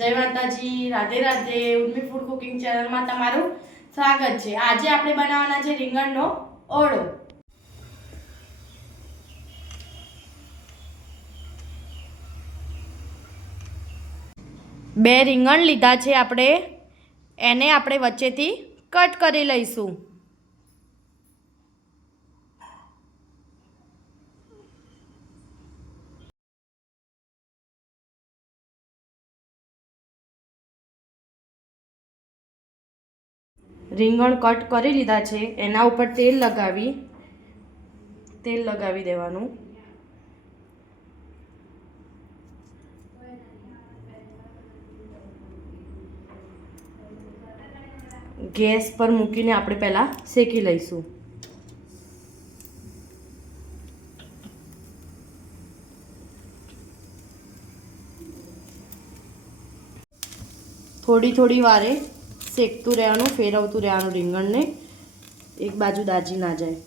જય માતાજી, Radhe Radhe. Urmi food cooking ચેનલમાં તમારું સ્વાગત છે। આજે આપણે બનાવવાના છે રીંગણનો ઓળો। બે રીંગણ લીધા છે આપણે, એને આપણે વચ્ચેથી કટ કરી લઈશું। રીંગણ કટ કરી લીધા છે, એના ઉપર તેલ લગાવી દેવાનું। ગેસ પર મૂકીને આપણે પહેલાં શેકી લઈશું। થોડી વારે શેકતું રહેવાનું, ફેરવતું રહેવાનું રીંગણને, એક બાજુ દાજી ના જાય।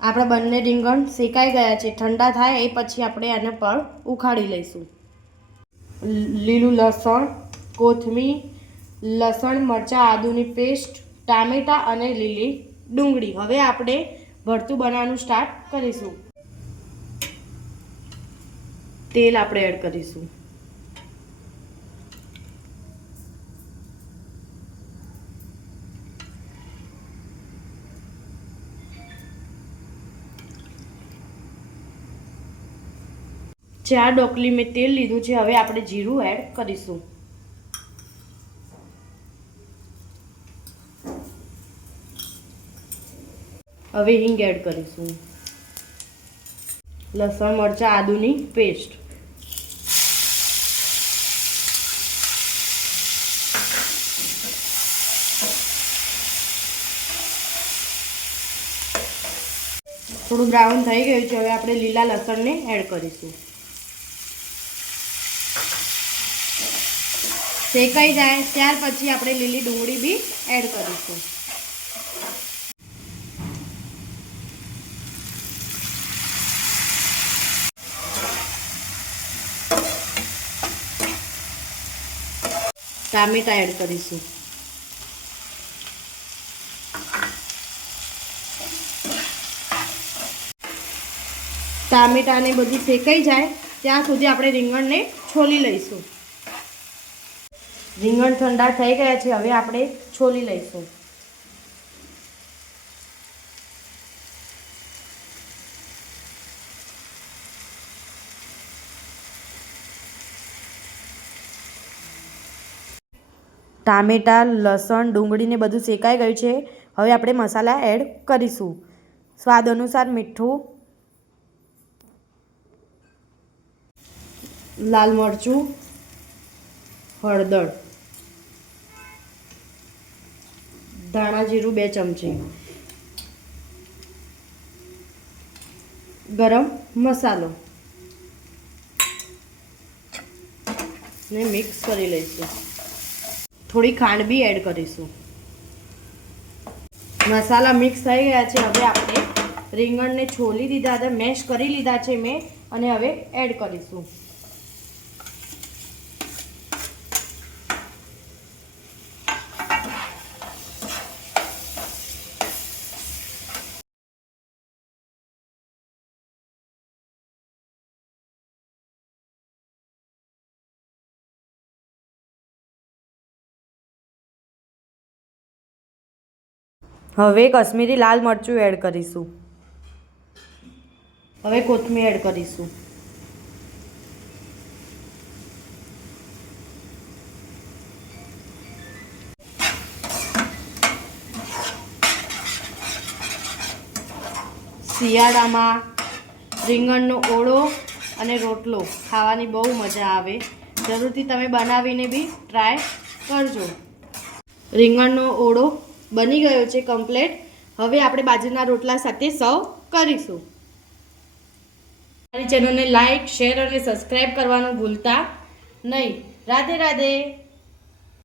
આપણા બંને રીંગણ શેકાઈ ગયા છે। ઠંડા થાય એ પછી આપણે આને પર ઉખાડી લઈશું। લીલું લસણ, કોથમીર, લસણ મરચાં આદુની પેસ્ટ, ટામેટાં અને લીલી ડુંગળી। હવે આપણે ભરતું બનાવવાનું સ્ટાર્ટ કરીશું। તેલ આપણે એડ કરીશું। ચાર ડોકલી મેં તેલ લીધું છે। હવે આપણે જીરું એડ કરીશું। હવે હિંગ એડ કરીશું। લસણ મરચાં આદુની પેસ્ટ, થોડું બ્રાઉન થઈ ગયું છે। હવે આપણે લીલા લસણને એડ કરીશું। શેકાઈ જાય ત્યાર પછી આપણે લીલી ડુંગળી બી એડ કરીશું। ટામેટાં એડ કરીશું। ટામેટાને બધું શેકાઈ જાય ત્યાં સુધી આપણે રીંગણને છોલી લઈશું। રીંગણ ઠંડા થઈ ગયા છે, હવે આપણે છોલી લઈશું। ટામેટાં, લસણ, ડુંગળીને બધું શેકાઈ ગયું છે। હવે આપણે મસાલા એડ કરીશું। સ્વાદ અનુસાર મીઠું, લાલ મરચું, હળદર, ધાણા જીરું 2 ચમચી, ગરમ મસાલો ને મિક્સ કરી લઈશું। થોડી ખાંડ બી એડ કરીશું। મસાલા મિક્સ થઈ ગયા છે। હવે આપણે રીંગણને છોલી દીધા હતા, મેશ કરી લીધા છે મેં, અને હવે એડ કરીશું। હવે કશ્મીરી લાલ મરચું એડ કરીશું। હવે કોથમીર એડ કરીશું। શિયાળામાં રીંગણનો ઓળો અને રોટલો ખાવાની બહુ મજા આવે। જરૂરથી તમે બનાવીને બી ટ્રાય કરજો। રીંગણનો ઓળો બની ગયો છે કમ્પ્લીટ। હવે આપણે બાજરીના રોટલા સાથે સર્વ કરીશું। મારી ચેનલને લાઈક, શેર અને સબસ્ક્રાઈબ કરવાનું ભૂલતા નહીં। રાધે રાધે।